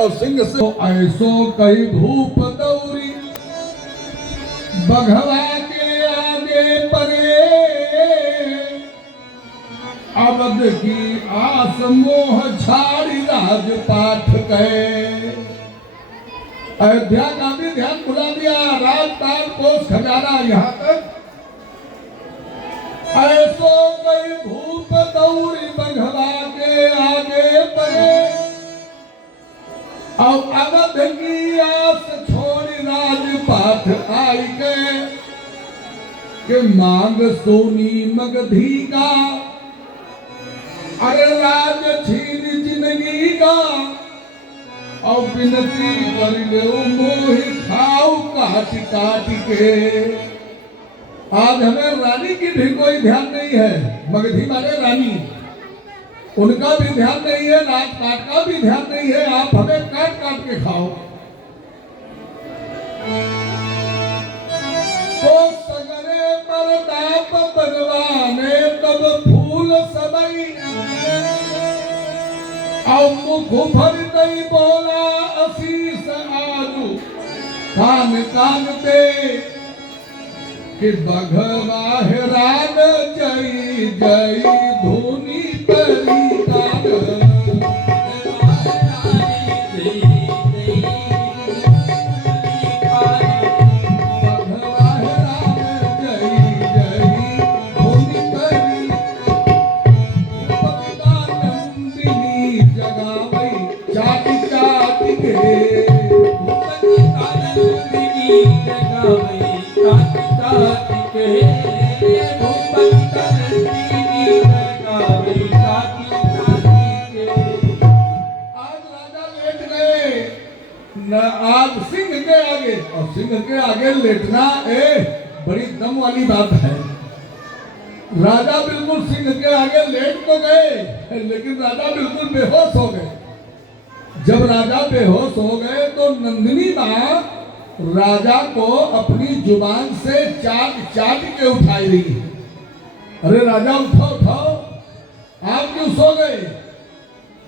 और सिंह से ऐसो कई भूप दौरी बघवा के आगे परे अवध की आस मोह छाड़ी राजपाठ गए। अयोध्या का भी ध्यान भुला दिया, राज ताल कोस खजाना यहाँ तक। ऐसो कई भूप दौरी बघवा के आगे परे और अवध की आस छोड़ी राजपाठ आई गए के मांग सोनी मगधी का अरे राज छीन जिंदगी का और विनती कर ले मोहि खाऊ काट काट के। आज हमें रानी की भी कोई ध्यान नहीं है, मगधी माने रानी, उनका भी ध्यान नहीं है, राजपाट का भी ध्यान नहीं है। आप हमें काट काट के खाओ। तो सगरे परताप बनवाने तब फूल सबई और मुख भर नहीं बोला असीस आजू कान कान पे कि बघवा हेरान जई जई धुनी परी कान आज सिंह के आगे, और सिंह के आगे लेटना बड़ी दम वाली बात है। राजा बिल्कुल सिंह के आगे लेट तो गए, लेकिन राजा बिल्कुल बेहोश हो गए। जब राजा बेहोश हो गए तो नंदिनी माँ राजा को अपनी जुबान से चाट चाट के उठाई रही है। अरे राजा उठो उठो, आप क्यों सो गए?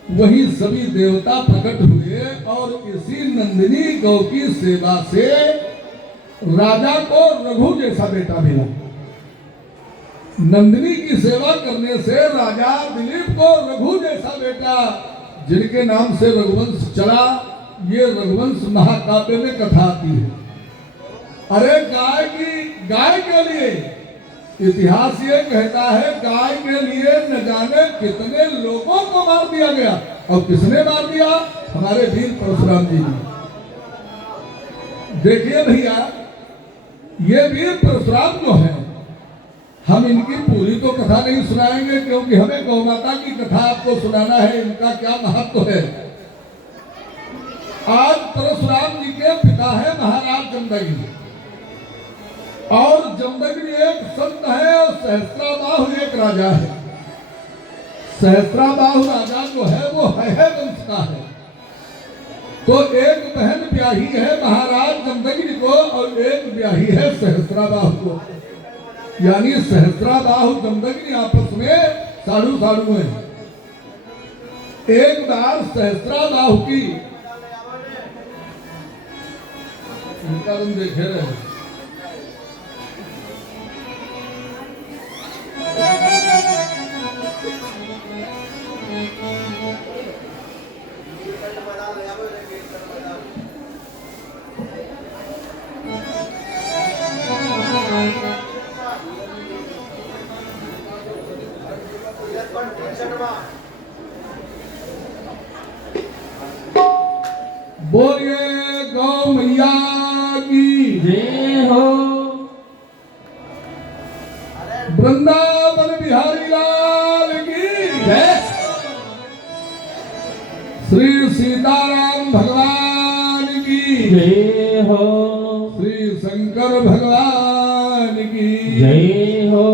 वही सभी देवता प्रकट हुए और इसी नंदिनी गौ की सेवा से राजा को रघु जैसा बेटा मिला। नंदिनी की सेवा करने से राजा दिलीप को रघु जैसा बेटा, जिनके नाम से रघुवंश चला, ये रघुवंश महाकाव्य में कथा आती है। अरे गाय के लिए इतिहास ये कहता है, गाय के लिए न जाने कितने लोगों को मार दिया गया। और किसने मार दिया? हमारे वीर परशुराम जी ने। देखिए भैया, ये वीर परशुराम जो है, हम इनकी पूरी तो कथा नहीं सुनाएंगे, क्योंकि हमें गौ माता की कथा आपको सुनाना है, इनका क्या महत्व है। आज परशुराम जी के पिता है महाराज जमदग्नि, और जमदग्नि एक संत है और सहस्त्राबाहु एक राजा है। सहस्त्राबाहु राजा जो है वो है वंश का है। तो एक बहन ब्याही है महाराज जमदग्नि को और एक ब्याही है सहस्त्राबाहु को, यानी सहस्त्राबाहु जमदग्नि आपस में साढ़ू साढ़ू है। एक बार सहस्त्राबाहु की इनका तुम देखे रहे बोलिए गौ मैया की जय हो। वृंदावन बिहारी लाल की जय। श्री सीताराम भगवान की जय हो। श्री शंकर भगवान की जय हो।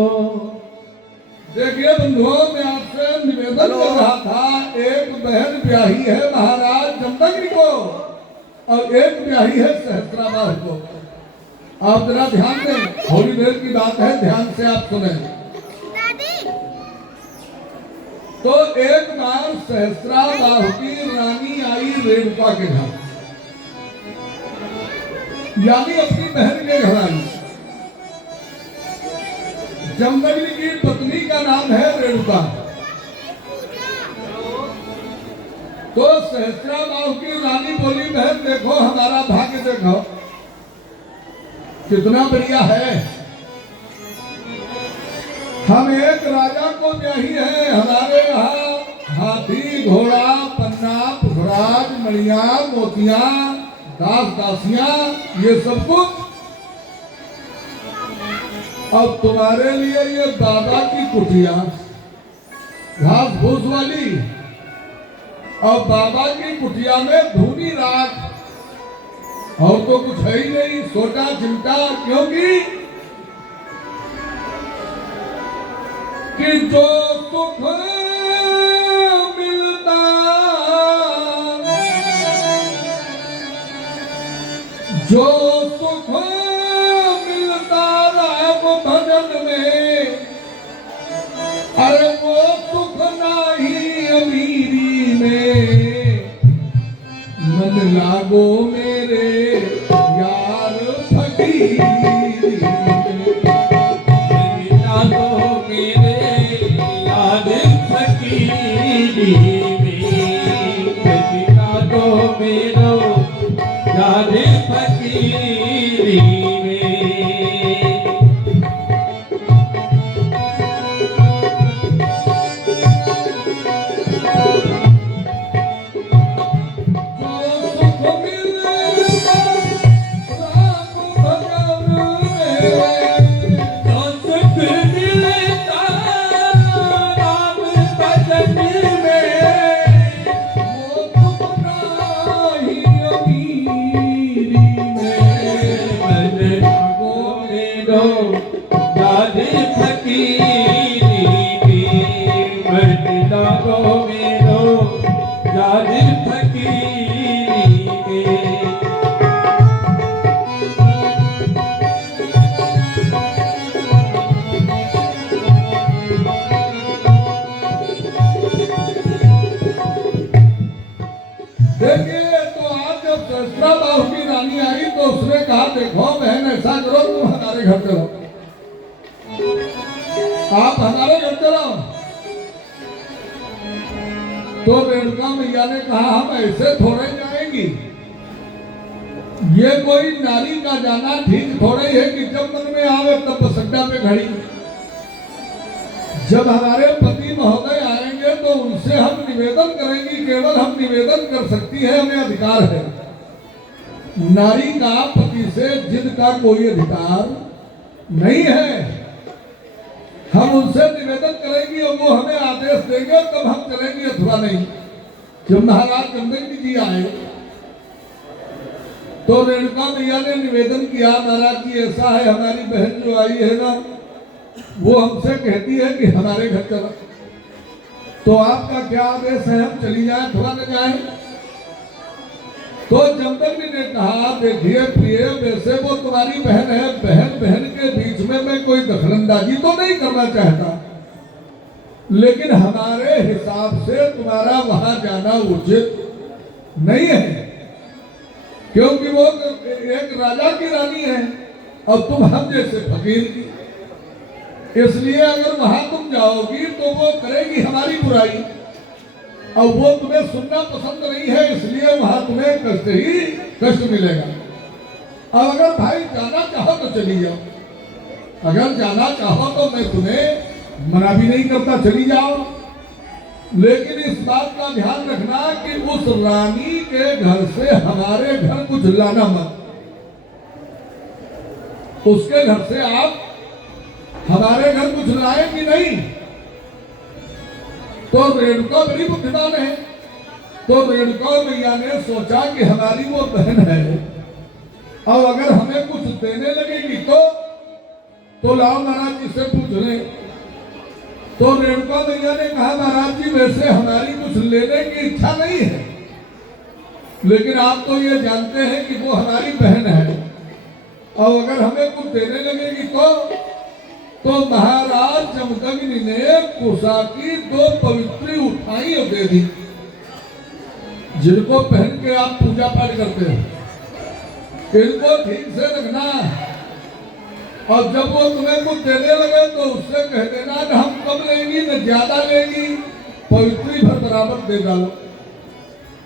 देखिए बंधुओं, मैं आपसे निवेदन कर रहा था, एक बहन ब्याही है महाराज जमदग्नि को और एक ब्याही है सहस्त्राबाहु को। आप जरा ध्यान दें, थोड़ी देर की बात है, ध्यान से आप सुने। तो एक बार सहस्त्राबाहु की रानी आई रेणुका के घर, यानी अपनी बहन के घर आई। जमदग्नि की पत्नी का नाम है रेणुका। तो सहस्त्राबाहु की रानी बोली, बहन देखो हमारा भाग्य देखो कितना बढ़िया है। हम एक राजा को ब्याही है, हमारे यहाँ हाथी घोड़ा पन्ना पुखराज मणिया मोतिया दास दासियां ये सब कुछ। अब तुम्हारे लिए ये बाबा की कुटिया घास फूस वाली, और बाबा की कुटिया में धूनी रात, और तो कुछ है ही नहीं, सोटा चिमटा। क्योंकि कि जो सुख मिलता जो सुख मिलता राम भजन में, अरे वो सुख नहीं अमीरी में। मन लागो मेरे यार फकीरी, मन लागो मेरे यार फकीरी में। मन लागो मेरो यार फकीरी में। देखिए, तो आज जब सहस्त्राबाहु की रानी आई तो उसने कहा, देखो बहन ऐसा करो, तुम हमारे घर चलो, आप हमारे घर चलो। तो रेणुका मैया ने कहा, हम ऐसे थोड़े जाएंगी, ये कोई नारी का जाना ठीक थोड़े है कि जब मन में आवे तब बसड्डा पे खड़ी। जब हमारे पति महोदय आएंगे तो उनसे हम निवेदन करेंगे, केवल हम निवेदन कर सकती है, हमें अधिकार है। नारी का पति से जिद का कोई अधिकार नहीं है। हम उनसे निवेदन करेंगे और वो हमें आदेश देंगे तब हम चलेंगे, अथवा नहीं। जब महाराज जमदग्नि जी आए तो रेणुका मैया ने निवेदन किया, महाराज जी ऐसा है, हमारी बहन जो आई है ना, वो हमसे कहती है कि हमारे घर चलो, तो आपका क्या आदेश है, हम चली जाए अथवा न जाए? तो जमदग्नि ने कहा, देखिए प्रिय, वैसे वो तुम्हारी बहन है, बहन बहन के बीच में मैं कोई दखलंदाजी तो नहीं करना चाहता, लेकिन हमारे हिसाब से तुम्हारा वहां जाना उचित नहीं है, क्योंकि वो एक राजा की रानी है और तुम हम जैसे फकीर की। इसलिए अगर वहां तुम जाओगी तो वो करेगी हमारी बुराई, और वो तुम्हें सुनना पसंद नहीं है, इसलिए वहां तुम्हें कष्ट मिलेगा। अब अगर भाई जाना चाहो तो चली जाओ, अगर जाना चाहो तो मैं तुम्हें मना भी नहीं करता, चली जाओ। लेकिन इस बात का ध्यान रखना कि उस रानी के घर से हमारे घर कुछ लाना मत, उसके घर से आप हमारे घर कुछ लाए कि नहीं। तो रेणुका बड़ी बुद्धिमान है, तो रेणुका मैया ने सोचा कि हमारी वो बहन है, अब अगर हमें कुछ देने लगेगी तो लाओ महाराज जी से पूछ लें। तो रेणुका मैया ने कहा, महाराज जी वैसे हमारी कुछ लेने की इच्छा नहीं है, लेकिन आप तो ये जानते हैं कि वो हमारी बहन है, और अगर हमें कुछ देने लगेगी तो महाराज जमदग्नि ने कुशा की 2 पवित्री उठाई और दे दी, जिनको पहन के आप पूजा पाठ करते हैं। इनको ठीक से रखना, और जब वो तुम्हें कुछ देने लगे तो उससे कह देना कि हम कम लेंगी न ज्यादा लेंगी, पवित्री भर बराबर दे डालो।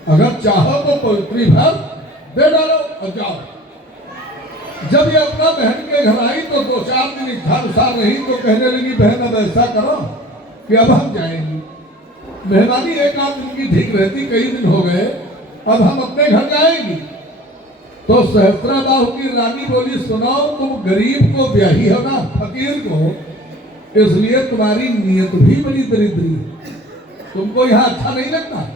अगर चाहो तो पवित्री भर दे डालो और जाओ। जब ये अपना बहन के घर आई तो 2-4 दिन इच्छा अनुसार रही तो कहने लगी, बहन अब ऐसा करो कि अब हम जाएंगी। मेहमानी एक आध दिन की ठीक रहती, कई दिन हो गए, अब हम अपने घर जाएंगी। तो सहस्त्राबाहु की रानी बोली, सुनो, तुम गरीब को ब्याही हो ना, फकीर को, इसलिए तुम्हारी नीयत भी बड़ी दरिद्री है। तुमको यहाँ अच्छा नहीं लगता?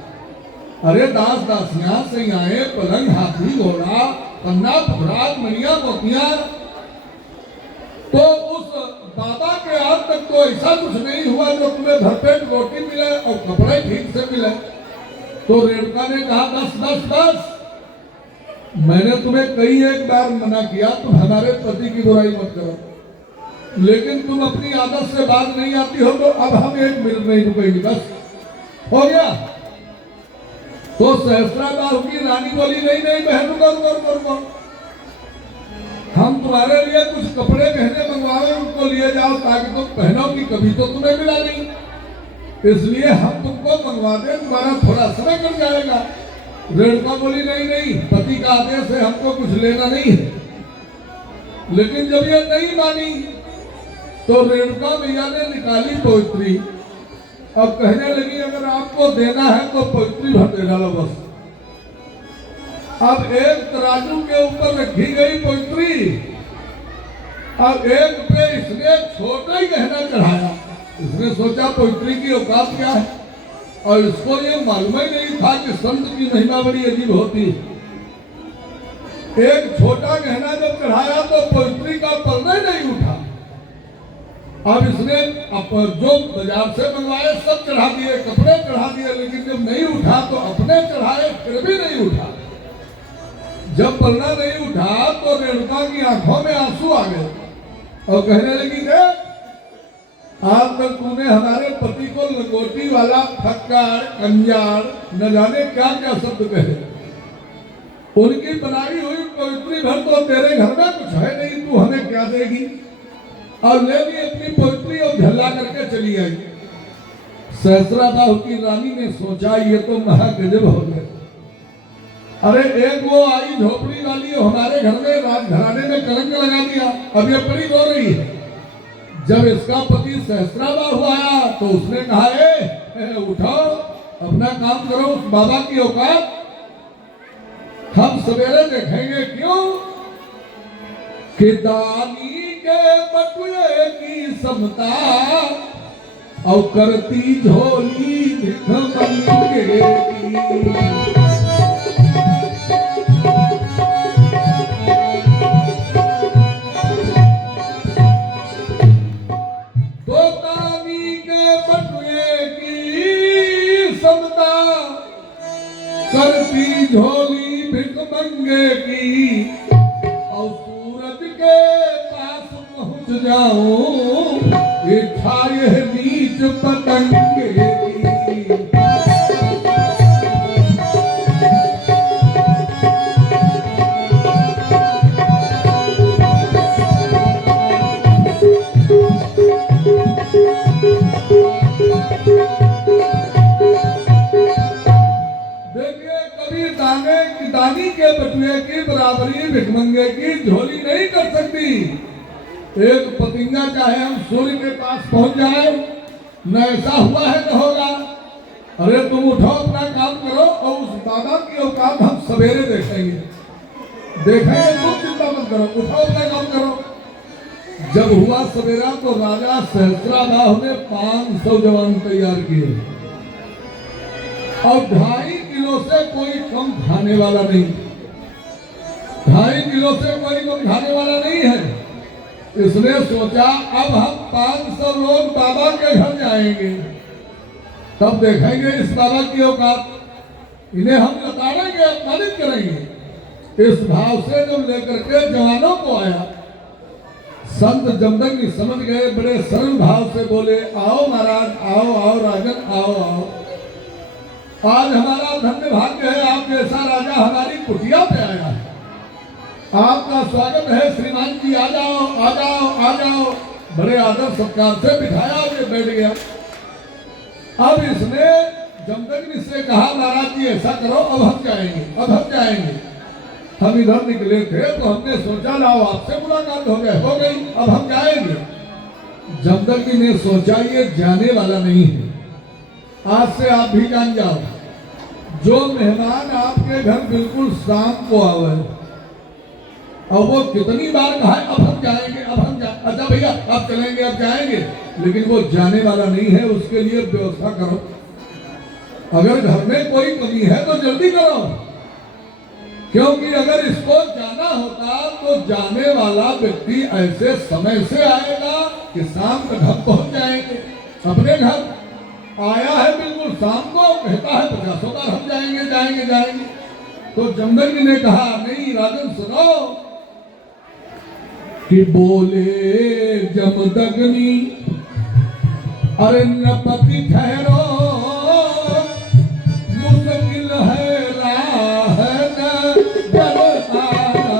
अरे दास दासियां सैयाएं पलंग हाथी घोड़ा पन्ना फुकरात मणिया मोतियां, तो उस बाबा के आज तक तो ऐसा कुछ नहीं हुआ जो तुम्हें भरपेट रोटी मिले और कपड़े ठीक से मिले। तो रेणुका ने कहा, बस बस बस, मैंने तुम्हें कई एक बार मना किया तुम हमारे पति की बुराई मत करो, लेकिन तुम अपनी आदत से बात नहीं आती हो, तो अब हम 1 मिनट नहीं रुकेंगे, बस हो गया। तो सहस्त्राबाहु की रानी बोली, नहीं नहीं बहन, रुको, हम तुम्हारे लिए कुछ कपड़े गहने मंगवाए, उनको लिए जाओ ताकि तुम पहनोगी, कभी तो तुम्हें मिला नहीं, इसलिए हम तुमको मंगवा दें, तुम्हारा थोड़ा समय कट जाएगा। रेणुका बोली, नहीं नहीं, पति का आदेश है, हमको कुछ लेना नहीं है। लेकिन जब ये नहीं मानी तो रेणुका मैया ने निकाली पवित्री, अब कहने लगी, अगर आपको देना है तो पवित्री भर दे डालो बस। अब एक तराजू के ऊपर रखी गई पवित्री, अब एक पे इसने छोटा ही गहना चढ़ाया। इसने सोचा पवित्री की औकात क्या है, और इसको ये मालूम ही नहीं था कि संत की महिमा बड़ी अजीब होती है। एक छोटा गहना जब चढ़ाया तो पवित्री का पर्दा ही नहीं उठा। अब इसने जो बाजार से मंगवाए सब चढ़ा दिए, कपड़े चढ़ा दिए, लेकिन जब नहीं उठा तो अपने चढ़ाए फिर भी नहीं उठा। जब पर्दा नहीं उठा तो रेणुका की आंखों में आंसू आ गए और कहने लगी, देख, आज तक तूने हमारे पति को लंगोटी वाला, फक्कार, कंजाड़, न जाने क्या क्या शब्द कहे। उनकी बनाई हुई पवित्री भर तो तेरे घर में कुछ है नहीं, तू हमें क्या देगी? और ले ली अपनी पवित्री और झल्ला करके चली आई। सहस्त्राबाहु की रानी ने सोचा, ये तो महागजब हो गए। अरे एक वो आई झोपड़ी वाली, हमारे घर में राजघराने में कलंक लगा दिया, अब ये पड़ी रो रही है। जब इसका पति सहस्त्राबाहु आया तो उसने कहा, उठो, अपना काम करो, उस बाबा की औकात हम सवेरे देखेंगे। क्यों कि दानी के बटुए की समता और करती झोली भिख मंगेगी। तो दानी के बटुए की समता करती झोली भिख मंगेगी, और सूरज के पहुंच जाऊं इच्छा यह नीच पतंगे की। देखिए, कभी दानी के बटुए की बराबरी भिखमंगे की झोली नहीं कर सकती। एक पतिंगा चाहे हम सूर्य के पास पहुंच जाए, न ऐसा हुआ है न होगा। अरे तुम उठो, अपना काम करो, और उस बाबा की औकात हम सवेरे देखेंगे। तुम चिंता मत करो, उठो, अपना काम करो। जब हुआ सवेरा तो राजा सहस्त्राबाहु ने 500 जवान तैयार किए, और 2.5 किलो से कोई कम खाने वाला नहीं, 2.5 किलो से कोई कम खाने वाला नहीं है। इसने सोचा, अब हम 500 लोग बाबा के घर जाएंगे, तब देखेंगे इस बाबा की औकात। इन्हें हम लताड़ेंगे, अपमानित करेंगे। इस भाव से जब लेकर के जवानों को आया, संत जमदग्नि समझ गए, बड़े सरल भाव से बोले, आओ महाराज, आओ आओ राजन, आओ आओ। आज हमारा धन्य भाग्य है, आप जैसा राजा हमारी कुटिया पे आया है। आपका स्वागत है श्रीमान जी, आ जाओ आ जाओ आ जाओ। बड़े आदर सत्कार से बिठाया और ये बैठ गया। अब इसने जमदग्नि से कहा, महाराज जी ऐसा करो, अब हम जाएंगे, अब हम जाएंगे। हम इधर निकले थे तो हमने सोचा लाओ आपसे मुलाकात हो गई, अब हम जाएंगे। जमदग्नि ने सोचा ये जाने वाला नहीं है, आज से आप भी जान जाओ। जो मेहमान आपके घर बिल्कुल शाम को आवे, और वो कितनी बार कहा अब हम जाएंगे, अब हम अच्छा भैया आप चलेंगे, अब जाएंगे, लेकिन वो जाने वाला नहीं है, उसके लिए व्यवस्था करो। अगर घर में कोई कमी है तो जल्दी करो, क्योंकि अगर इसको जाना होता तो जाने वाला व्यक्ति ऐसे समय से आएगा कि शाम तक हम पहुंच जाएंगे अपने घर। आया है बिल्कुल शाम को, कहता है 50 बार हम जाएंगे जाएंगे जाएंगे। तो जमदग्नि ने कहा, नहीं राजन सुनो, कि बोले जमदग्नि, अरे नपति ठहरो, मुश्किल है राह नजर आना।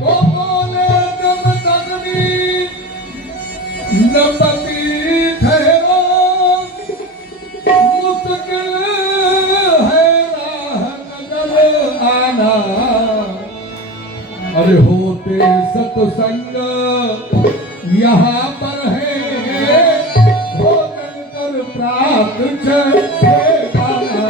तो बोले जमदग्नि, नपति ठहरो, मुश्किल है राह नजर आना। अरे होते सत्संग यहाँ पर है, भोजन कर प्राप्त ठिकाना।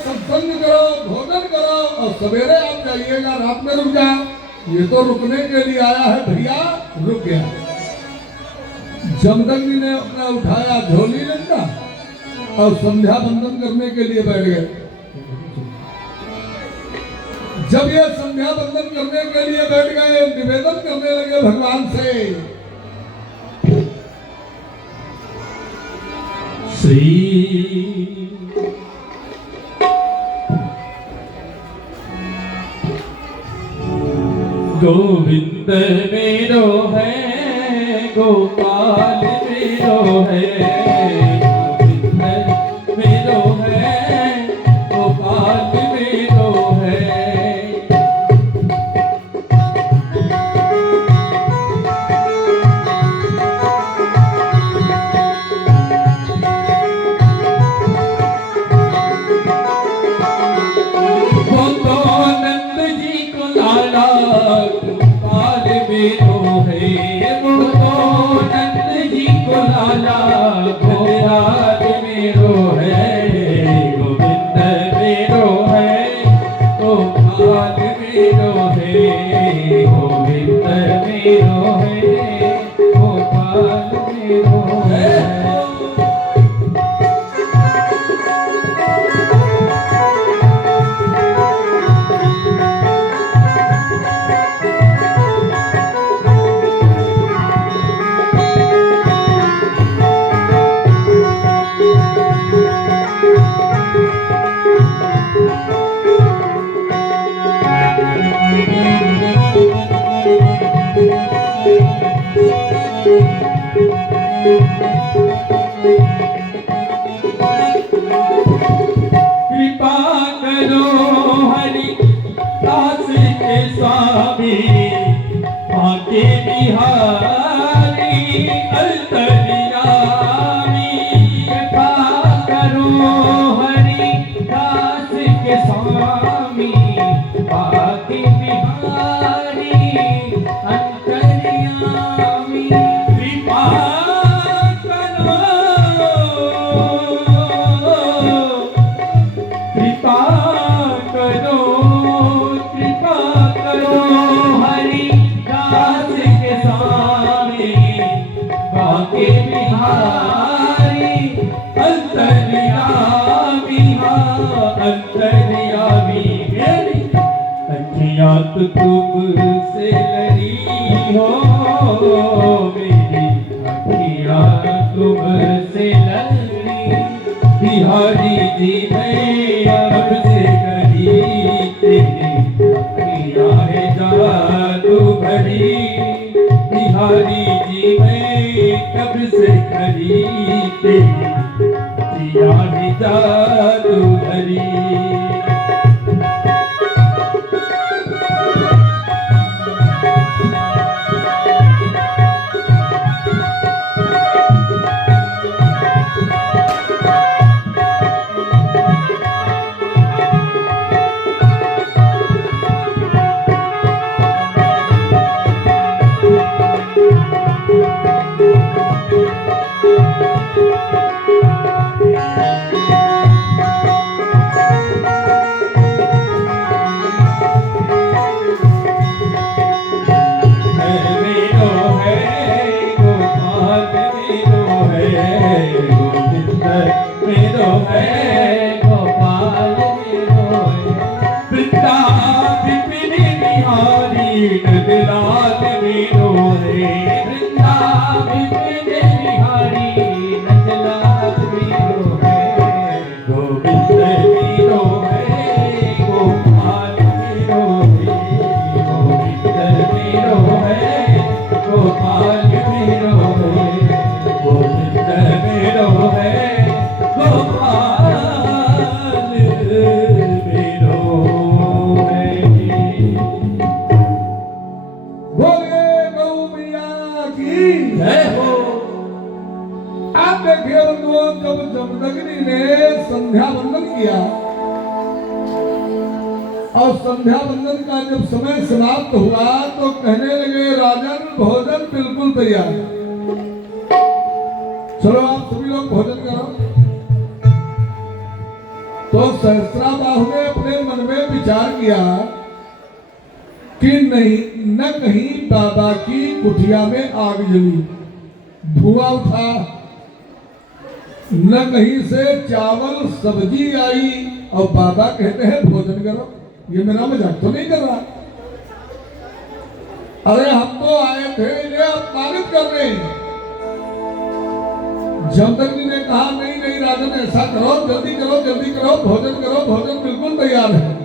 सत्संग करो, भोजन करो और सवेरे आप जाइएगा, रात में रुक जाओ। ये तो रुकने के लिए आया है भैया, रुक गया। जमदग्नि ने अपना उठाया झोली डंडा और संध्या बंदन करने के लिए बैठ गए। जब ये संध्या बंदन करने के लिए बैठ गए, निवेदन करने लगे भगवान से, श्री गोविंद मेरो है, गोपाल मेरो है, गोविंद मेरो है, गोपाल मेरो है। वो तो नंद जी को लाला गोपाल मेरो है, वो तो नंद जी को लाला गोपाल मेरो है, गोविंद मेरो है, गोपाल मेरो है, गोविंद मेरो है, गोपाल मेरो है। किया ही जादूगरी। आप देखिए जब जमदग्नि ने संध्या वंदन किया और संध्या वंदन का जब समय समाप्त हुआ तो कहने लगे राजन भोजन बिल्कुल तैयार है, चलो आप सभी लोग भोजन करो। तो सहस्त्राबाहु ने अपने मन में विचार किया कि नहीं, न कहीं बाबा की कुटिया में आग जली, धुआं उठा, न कहीं से चावल सब्जी आई और बाबा कहते हैं भोजन करो। ये मेरा मजाक तो नहीं कर रहा। अरे हम तो आए थे इन्हें अपमानित करने। जमदग्नि ने कहा नहीं नहीं राजन ऐसा करो, जल्दी करो जल्दी करो, भोजन करो, भोजन बिल्कुल तैयार है।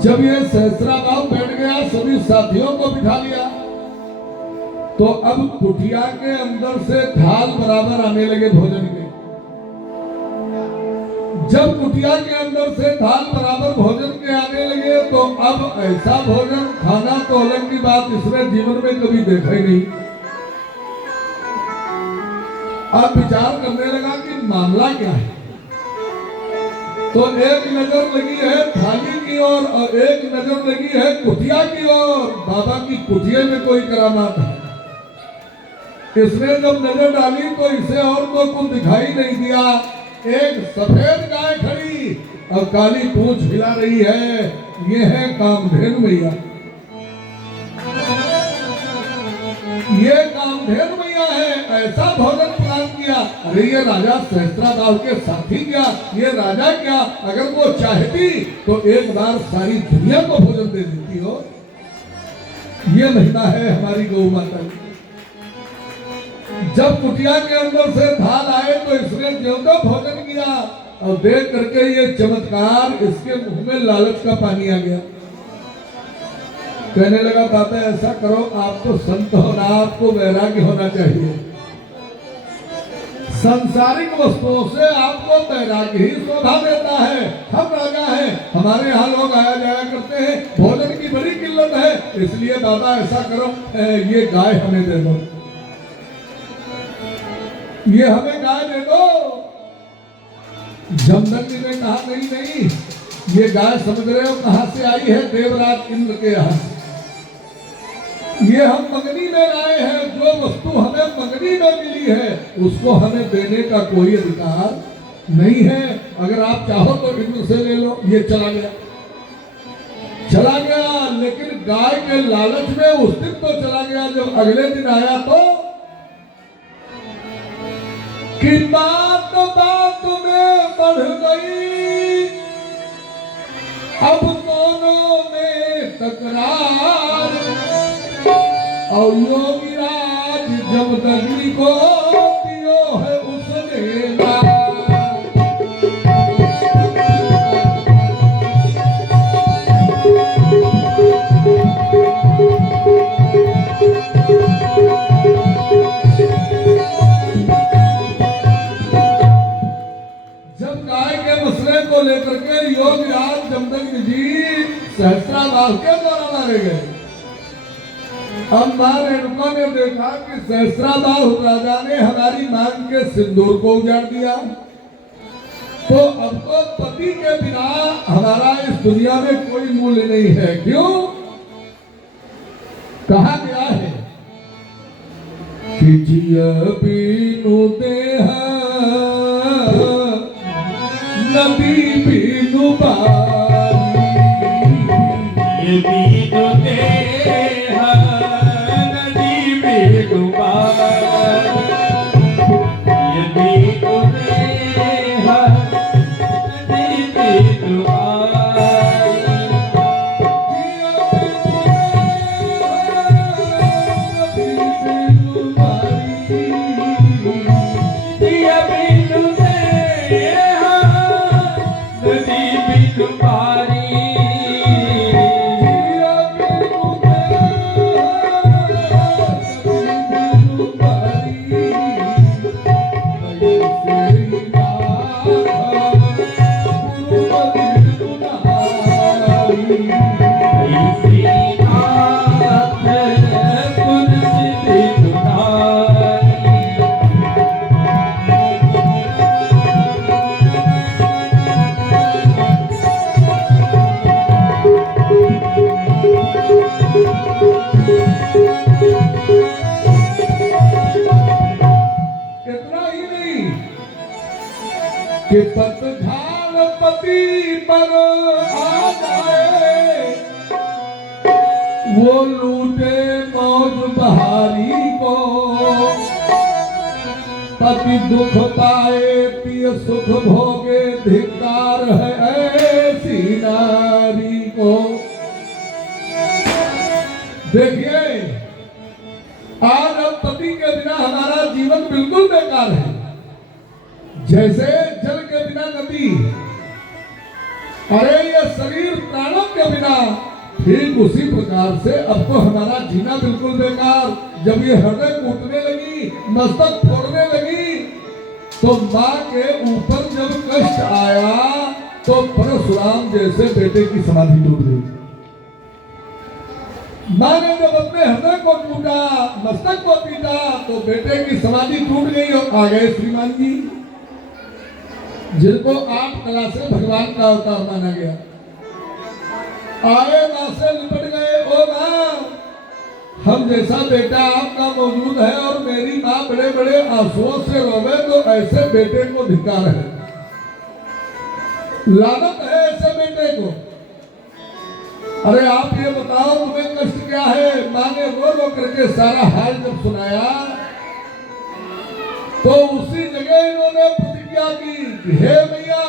जब ये सहस्त्राबाहु बैठ गया, सभी साथियों को बिठा लिया, तो अब कुटिया के अंदर से थाल बराबर आने लगे भोजन के। जब कुटिया के अंदर से थाल बराबर भोजन के आने लगे तो अब ऐसा भोजन खाना तो अलग की बात, इसने जीवन में कभी देखा ही नहीं। अब विचार करने लगा कि मामला क्या है। तो एक नजर लगी है थाली की ओर और एक नजर लगी है कुटिया की ओर। बाबा की कुटिया में कोई करामात है। इसने जब नजर डाली तो इसे और तो कुछ दिखाई नहीं दिया। एक सफेद गाय खड़ी और काली पूंछ हिला रही है, ये है कामधेनु मैया। ये कामधेनु मैया है। ऐसा भोजन प्रदान किया। अरे ये राजा सहस्त्राबाहु के साथी क्या, ये राजा क्या, अगर वो चाहती तो एक बार सारी दुनिया को भोजन दे देती हो। ये महिमा है हमारी गौ माता की। जब कुटिया के अंदर से थाल आए तो इसने ज्यों भोजन किया और देख करके ये चमत्कार, इसके मुंह में लालच का पानी आ गया। कहने लगा बाबा ऐसा करो, आप तो संत होना, आपको वैराग्य होना चाहिए। सांसारिक वस्तुओं से आपको वैराग्य ही शोभा देता है। हम राजा हैं, हमारे यहाँ लोग आया जाया करते हैं, भोजन की बड़ी किल्लत है, इसलिए बाबा ऐसा करो ये गाय हमें दे दो, ये हमें गाय दे दो। जमदग्नि ने कहा नहीं नहीं, ये गाय समझ रहे हो कहां से आई है, देवराज इंद्र के यहाँ। ये हम मंगनी में लाए हैं, जो वस्तु हमें मंगनी में मिली है उसको हमें देने का कोई अधिकार नहीं है। अगर आप चाहो तो इंद्र से ले लो। ये चला गया। लेकिन गाय के लालच में उस दिन तो चला गया। जब अगले दिन आया तो कि बात बात में बढ़ गई, अब दोनों में तकरार। और योगीराज जमदग्नि को दियो है उसने मार। को लेकर के योगराज जमदग्नि जी सहस्त्राबाहु के द्वारा मारे गए। अब मां रेणुका ने देखा कि सहस्त्राबाहु राजा ने हमारी मांग के सिंदूर को उजाड़ दिया, तो अब तो पति के बिना हमारा इस दुनिया में कोई मूल्य नहीं है। क्यों? कहा गया है कि जिया बीनु देह नदी बीनु बारी, ये बीनु देह नदी बीनु बारी, ये बीनु देह नदी बीनु बारी, जिया बीनु देह नदी बीनु बारी। इतना ही नहीं कि पतझड़ पति पर आ जाए, वो लूटे मौज बहारी को, पति दुख पाए पिय सुख भोगे, धिक्कार है ऐसी नारी को। देखिए, आज अब पति के बिना हमारा जीवन बिल्कुल बेकार है। जैसे जल के बिना नदी, अरे ये शरीर प्राणों के बिना, ठीक उसी प्रकार से अब तो हमारा जीना बिल्कुल बेकार। जब ये हृदय कूटने लगी, मस्तक फोड़ने लगी, तो माँ के ऊपर जब कष्ट आया तो परशुराम जैसे बेटे की समाधि टूट गई। माँ ने जब अपने हृदय को टूटा, मस्तक को पीटा, तो बेटे की समाधि टूट गई और आ गए श्रीमान जी, जिनको 8 कला से भगवान का अवतार माना गया। आए माँ से निपट गए, ओ माँ, हम जैसा बेटा आपका मौजूद है और मेरी माँ बड़े बड़े आंसुओं से रोवे, तो ऐसे बेटे को धिक्कार है, लानत है ऐसे बेटे को। अरे आप ये बताओ तुम्हें कष्ट क्या है? माँ ने रो रो करके सारा हाल जब सुनाया, तो उसी जगह इन्होंने प्रतिज्ञा की कि हे मैया,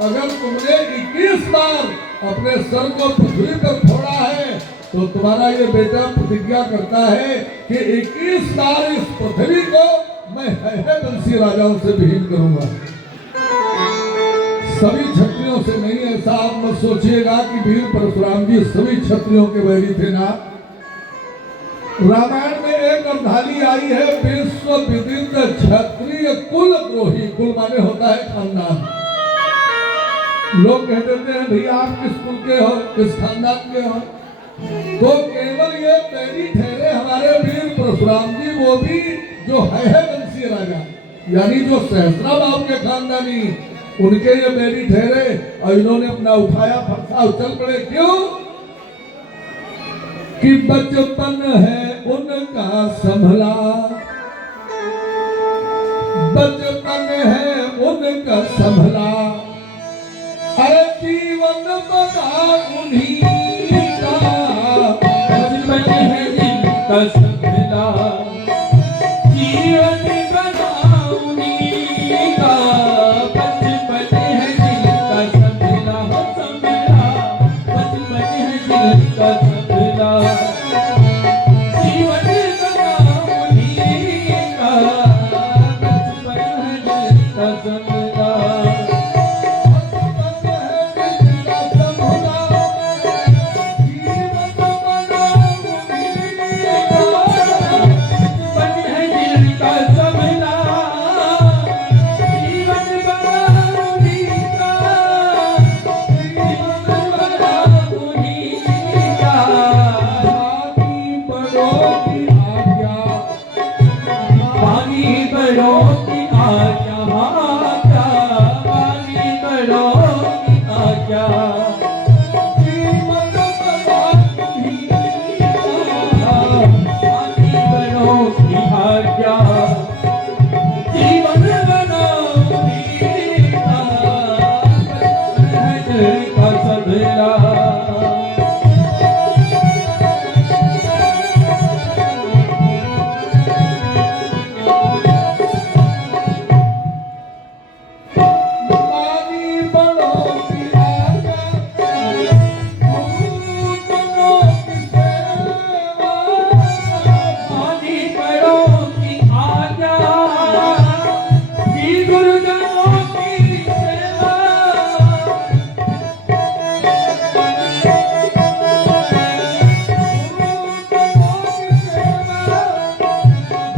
अगर तुमने 21 बार अपने सर को पृथ्वी पर फोड़ा है, तो तुम्हारा ये बेटा प्रतिज्ञा करता है कि 21 बार इस पृथ्वी को मैं है वंशी राजाओं से विहीन करूंगा। सभी क्षत्रियों से नहीं, ऐसा आप मत सोचिएगा कि वीर परशुराम जी सभी क्षत्रियों के वैरी थे ना। रामायण में एक अर्धाली आई है, विश्व विदित क्षत्रिय कुल द्रोही। कुल माने होता है खानदान। लोग कह देते हैं भैया आप किस कुल के हो, किस खानदान के हो, तो केवल ये बैरी ठहरे हमारे वीर परशुराम जी, वो भी जो है वंशी राजा, यानी जो सहस्त्राबाहु के खानदानी, उनके ये बैरी ठहरे। और इन्होंने अपना उठाया फरसा चल पड़े। क्यों? कि बचपन है उनका संभला, बचपन है उनका संभला, अरे जीवन बना उन्हीं का, बचपन है जिनका संभला, जीवन बना उन्हीं का, बचपन है जिनका संभला, हो संभला, बचपन है जिनका संभला, जीवन बना उन्हीं का, बचपन है जिनका संभला। आज्ञा मानी करो की आज्ञा जीवन बनाऊंगी मानी करो की आज्ञा जीवन बनाऊंगी का सबला मानी बड़ो की आज्ञा गुरुजनों की सेवा मानी करो की आज्ञा की गुरुजनों की सेवा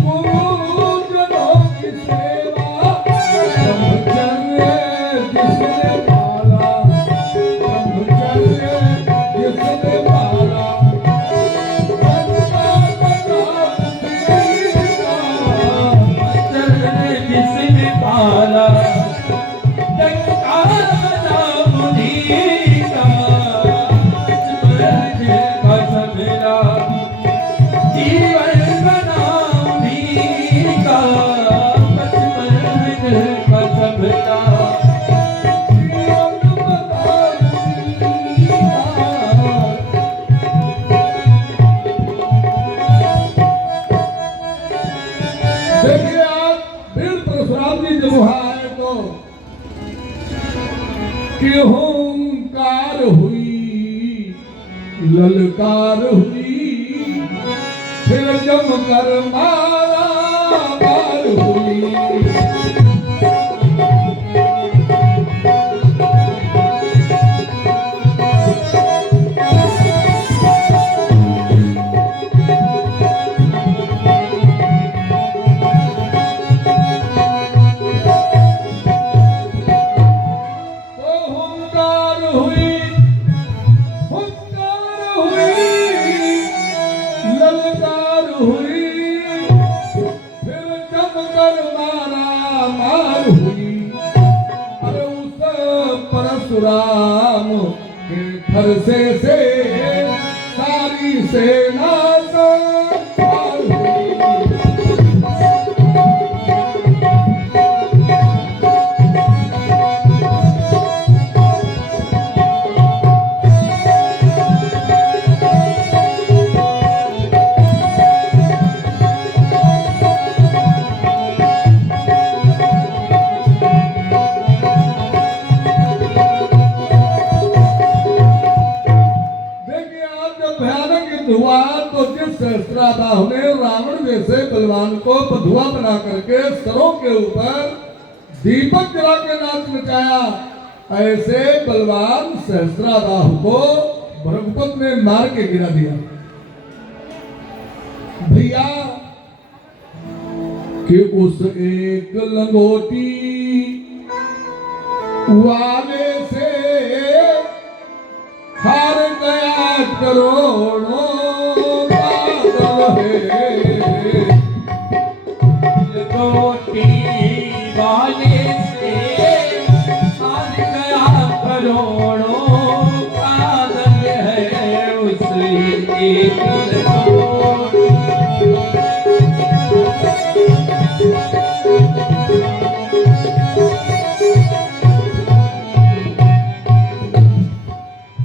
गुरुजनों की सेवा ब्रह्मचर्य जिसने पाला ब्रह्मचर्य जिसने पाला जिसने पाला जगतार बना मुनि का का सबला जीवन बना मुनि का का सबला देखिए आप फिर परशुराम जी जब वहां आए तो कि हुंकार हुई ललकार हुई फिर जम कर मारा मार हुई तो हुंकार हुई ललकार हुई फिर जमकर मारा मार हुई अरे उस परशुराम के फरसे से सारी सेना संहार हुई देखिए आप जब भयानक युद्ध हुआ तो जिस सहस्त्राबाहु ने रावण जैसे बलवान को बधुआ बना करके सरों के ऊपर दीपक जला के नाच नचाया ऐसे बलवान सहस्त्राबाहु को भृगुपत ने मार के गिरा दिया भैया कि उस एक लंगोटी वाले से हार गया करोड़ों पागल है लंगोटी वाले से हार गया करोड़ों पागल है उस एक लंगोटी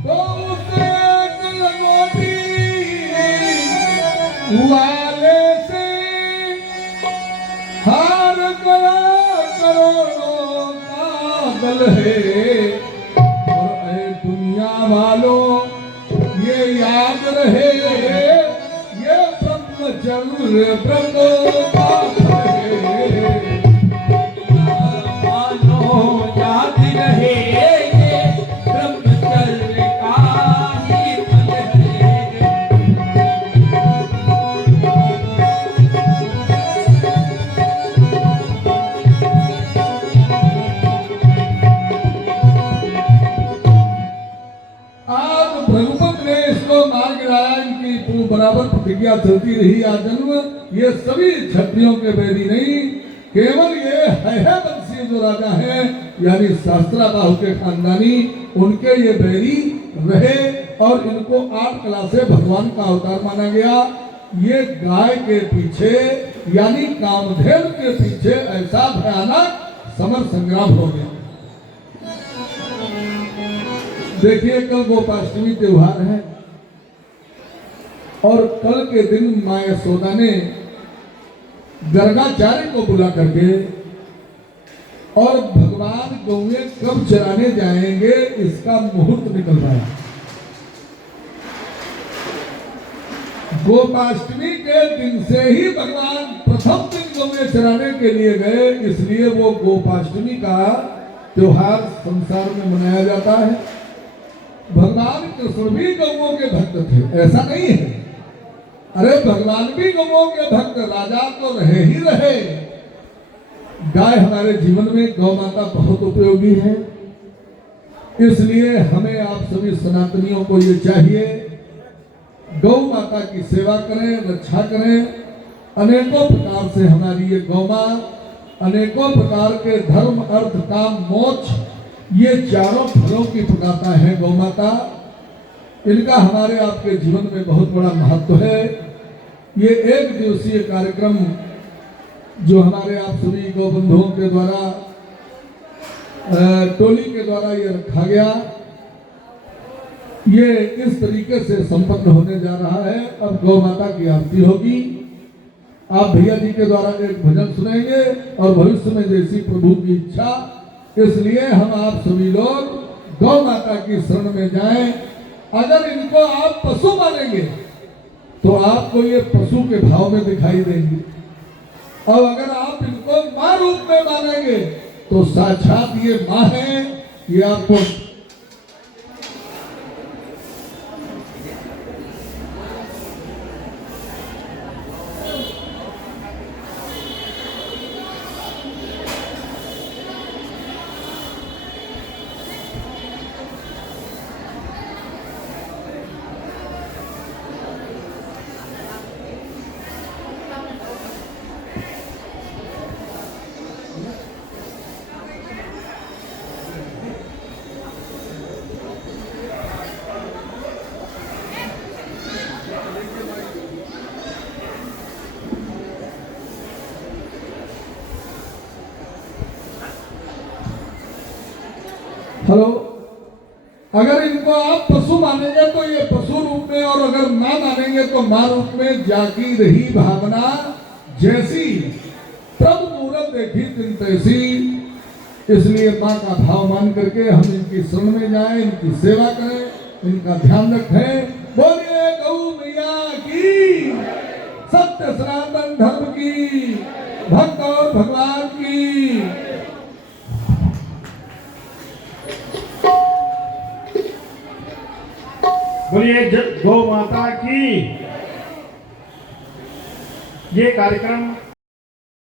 तो उस एक लंगोटी वाले से हार गया करोड़ों पागल है और ऐ दुनिया वालों ये याद रहे ये ब्रह्मचर्य ब्रह्म पागल है मानो याद रहे ये ब्रह्मचर्य का ही फल है आज भृगुपत ने इसको मार गिराया इनकी बराबर प्रतिज्ञा चलती रही आजन्म ये सभी क्षत्रियों के वैरी नहीं केवल ये है बंसी ये जो राजा हैं यानी शास्त्राबाहु के खानदानी, उनके ये बैरी रहे और इनको 8 कला से भगवान का अवतार माना गया। ये गाय के पीछे यानी कामधेनु के पीछे ऐसा भयानक समर संग्राम हो गया। देखिए कल गोपाष्टमी त्योहार है और कल के दिन मां यशोदा ने गर्गाचार्य को बुला करके और भगवान गौएं कब चराने जाएंगे इसका मुहूर्त निकलवाया। गोपाष्टमी के दिन से ही भगवान प्रथम दिन गौएं चराने के लिए गए, इसलिए वो गोपाष्टमी का त्योहार संसार में मनाया जाता है। भगवान कृष्ण भी गौओं के भक्त थे, ऐसा नहीं है। अरे भगवान भी गौओं के भक्त, राजा तो रहे ही रहे। गाय हमारे जीवन में गौ माता बहुत उपयोगी है, इसलिए हमें आप सभी सनातनियों को ये चाहिए गौ माता की सेवा करें, रक्षा करें। अनेकों प्रकार से हमारी ये गौ मां अनेकों प्रकार के धर्म अर्थ काम मोक्ष ये चारों फलों की प्रदाता है गौ माता। इनका हमारे आपके जीवन में बहुत बड़ा महत्व है। ये 1 दिवसीय कार्यक्रम जो हमारे आप सभी गौ बंधुओं के द्वारा टोली के द्वारा ये रखा गया, ये इस तरीके से संपन्न होने जा रहा है। अब गौ माता की आरती होगी, आप भैया जी के द्वारा एक भजन सुनेंगे और भविष्य में जैसी प्रभु की इच्छा, इसलिए हम आप सभी लोग गौ माता की शरण में जाएं। अगर इनको आप पशु मानेंगे तो आपको ये पशु के भाव में दिखाई देंगे, और अगर आप इनको मां रूप में मानेंगे तो साक्षात ये मां है। ये आपको हेलो, अगर इनको आप पशु मानेंगे तो ये पशु रूप में, और अगर मां मानेंगे तो मां रूप में। जागी रही भावना जैसी प्रभु मूरत देखी तिन तैसी, इसलिए मां का भाव मान करके हम इनकी शरण में जाएं, इनकी सेवा करें, इनका ध्यान रखें। बोलिए गौ मैया की, सत्य सनातन धर्म की, भक्त और भगवान की। बोलिए गौ माता की। ये कार्यक्रम